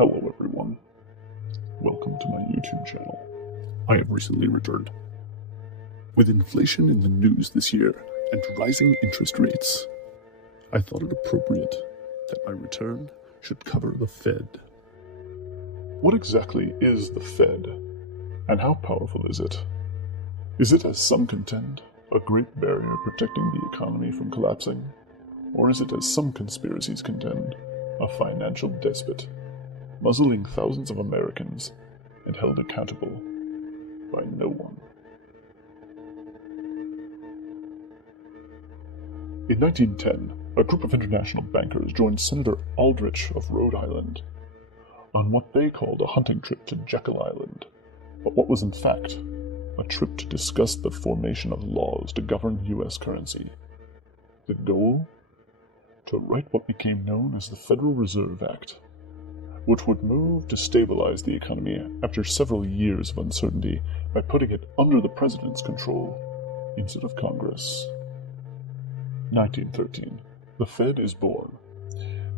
Hello everyone, welcome to my YouTube channel. I have recently returned. With inflation in the news this year and rising interest rates, I thought it appropriate that my return should cover the Fed. What exactly is the Fed, and how powerful is it? Is it, as some contend, a great barrier protecting the economy from collapsing? Or is it, as some conspiracies contend, a financial despot, muzzling thousands of Americans and held accountable by no one? In 1910, a group of international bankers joined Senator Aldrich of Rhode Island on what they called a hunting trip to Jekyll Island, but what was in fact a trip to discuss the formation of laws to govern U.S. currency. The goal? To write what became known as the Federal Reserve Act, which would move to stabilize the economy after several years of uncertainty by putting it under the president's control instead of Congress. 1913. The Fed is born.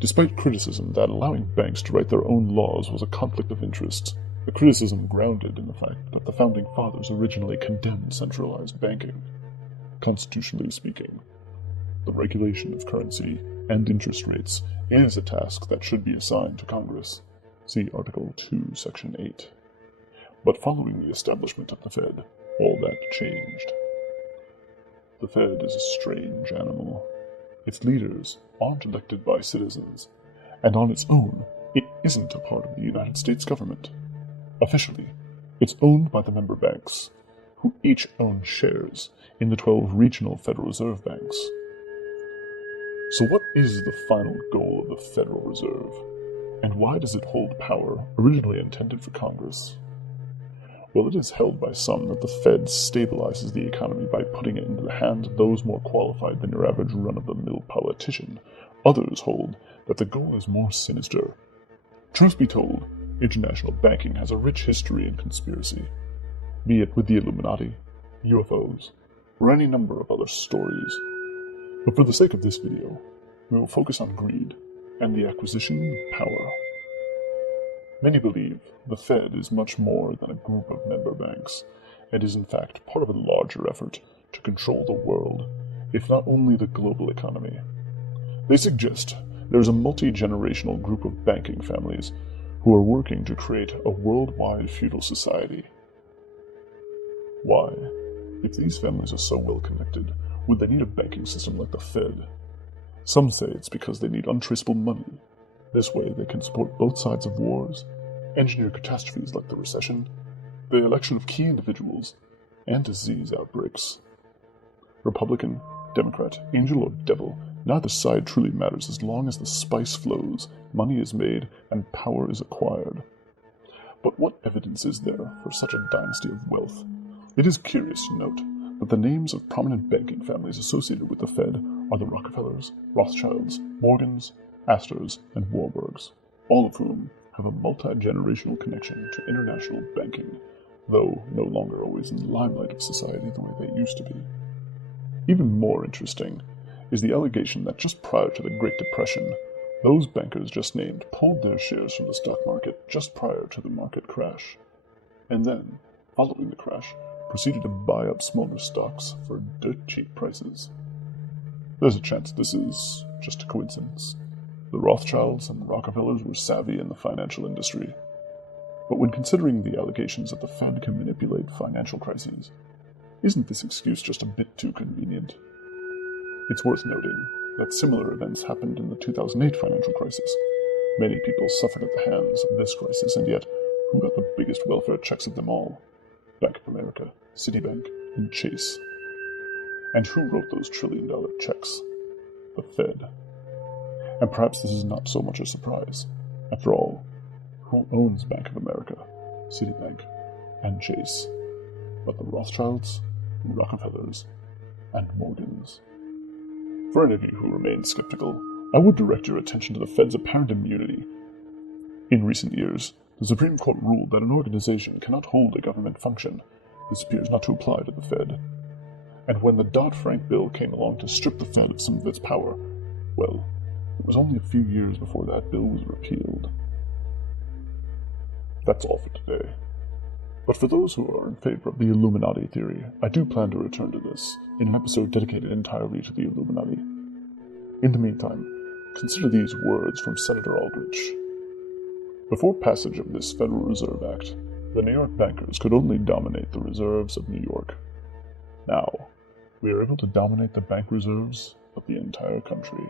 Despite criticism that allowing banks to write their own laws was a conflict of interest, the criticism grounded in the fact that the Founding Fathers originally condemned centralized banking. Constitutionally speaking, the regulation of currency and interest rates is a task that should be assigned to Congress. See Article 2, Section 8. But following the establishment of the Fed, all that changed. The Fed is a strange animal. Its leaders aren't elected by citizens, and on its own, it isn't a part of the United States government. Officially, it's owned by the member banks, who each own shares in the 12 regional Federal Reserve banks. So what is the final goal of the Federal Reserve, and why does it hold power originally intended for Congress? Well, it is held by some that the Fed stabilizes the economy by putting it into the hands of those more qualified than your average run-of-the-mill politician. Others hold that the goal is more sinister. Truth be told, international banking has a rich history in conspiracy, be it with the Illuminati, UFOs, or any number of other stories. But for the sake of this video, we will focus on greed and the acquisition of power. Many believe the Fed is much more than a group of member banks, and is in fact part of a larger effort to control the world, if not only the global economy. They suggest there is a multi-generational group of banking families who are working to create a worldwide feudal society. Why, if these families are so well connected, would they need a banking system like the Fed? Some say it's because they need untraceable money. This way they can support both sides of wars, engineer catastrophes like the recession, the election of key individuals, and disease outbreaks. Republican, Democrat, angel or devil, neither side truly matters as long as the spice flows, money is made, and power is acquired. But what evidence is there for such a dynasty of wealth? It is curious to note that the names of prominent banking families associated with the Fed are the Rockefellers, Rothschilds, Morgans, Astors, and Warburgs, all of whom have a multi-generational connection to international banking, though no longer always in the limelight of society the way they used to be. Even more interesting is the allegation that just prior to the Great Depression, those bankers just named pulled their shares from the stock market just prior to the market crash, and then, following the crash, proceeded to buy up smaller stocks for dirt cheap prices. There's a chance this is just a coincidence. The Rothschilds and the Rockefellers were savvy in the financial industry. But when considering the allegations that the Fed can manipulate financial crises, isn't this excuse just a bit too convenient? It's worth noting that similar events happened in the 2008 financial crisis. Many people suffered at the hands of this crisis, and yet, who got the biggest welfare checks of them all? Bank of America, Citibank, and Chase. And who wrote those trillion-dollar checks? The Fed. And perhaps this is not so much a surprise. After all, who owns Bank of America, Citibank, and Chase but the Rothschilds, Rockefellers, and Morgans? For any of you who remain skeptical, I would direct your attention to the Fed's apparent immunity. In recent years, the Supreme Court ruled that an organization cannot hold a government function. This appears not to apply to the Fed. And when the Dodd-Frank bill came along to strip the Fed of some of its power, well, it was only a few years before that bill was repealed. That's all for today. But for those who are in favor of the Illuminati theory, I do plan to return to this in an episode dedicated entirely to the Illuminati. In the meantime, consider these words from Senator Aldrich. Before passage of this Federal Reserve Act, the New York bankers could only dominate the reserves of New York. Now, we are able to dominate the bank reserves of the entire country.